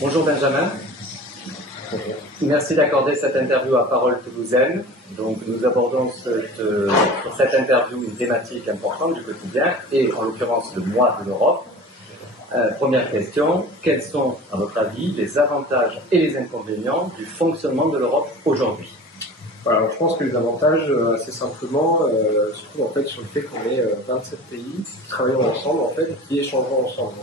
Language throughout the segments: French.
Bonjour Benjamin. Bonjour. Merci d'accorder cette interview à Parole Toulousaine. Donc nous abordons pour cette interview une thématique importante du quotidien et en l'occurrence le mois de l'Europe. Première question, quels sont à votre avis les avantages et les inconvénients du fonctionnement de l'Europe aujourd'hui? Alors, je pense que les avantages, assez simplement, se trouvent en fait sur le fait qu'on est 27 pays qui travaillent ensemble en fait, et qui échangent ensemble.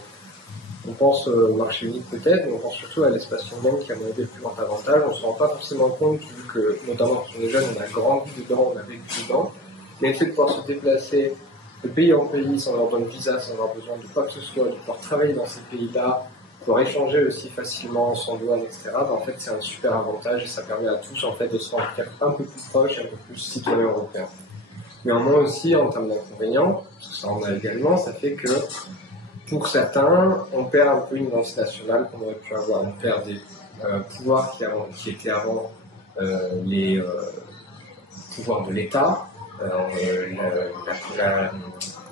On pense au marché unique peut-être, mais on pense surtout à l'espace Schengen qui a le plus grand avantage. On ne se rend pas forcément compte vu que, notamment quand on est jeune, on a grandi dedans, on a vécu dedans. Mais le fait de pouvoir se déplacer de pays en pays sans avoir besoin de visa, sans avoir besoin de quoi que ce soit, de pouvoir travailler dans ces pays-là, pour échanger aussi facilement, sans douane, etc. En fait, c'est un super avantage et ça permet à tous en fait de se rendre un peu plus proche, un peu plus citoyen européen. Néanmoins aussi, en termes d'inconvénients, parce que ça en a également, ça fait que pour certains, on perd un peu une identité nationale qu'on aurait pu avoir. On perd des pouvoirs qui étaient avant les pouvoirs de l'État.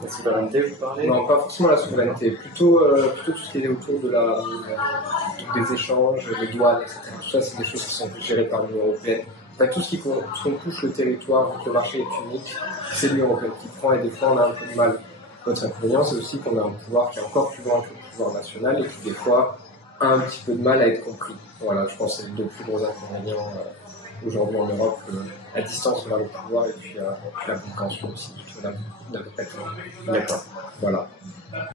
La souveraineté, vous parlez? Non, pas forcément la souveraineté, plutôt tout ce qui est autour de des échanges, des douanes, etc. Tout ça, c'est des choses qui sont gérées par l'Union européenne. Enfin, tout ce qu'on touche le territoire, vu que le marché est unique, c'est l'Union européenne qui prend et des fois on a un peu de mal. Notre inconvénient, c'est aussi qu'on a un pouvoir qui est encore plus grand que le pouvoir national et qui des fois a un petit peu de mal à être compris. Voilà, je pense que c'est les deux plus gros inconvénients aujourd'hui en Europe, la distance vers le pouvoir et puis la compréhension aussi, la D'accord. Voilà.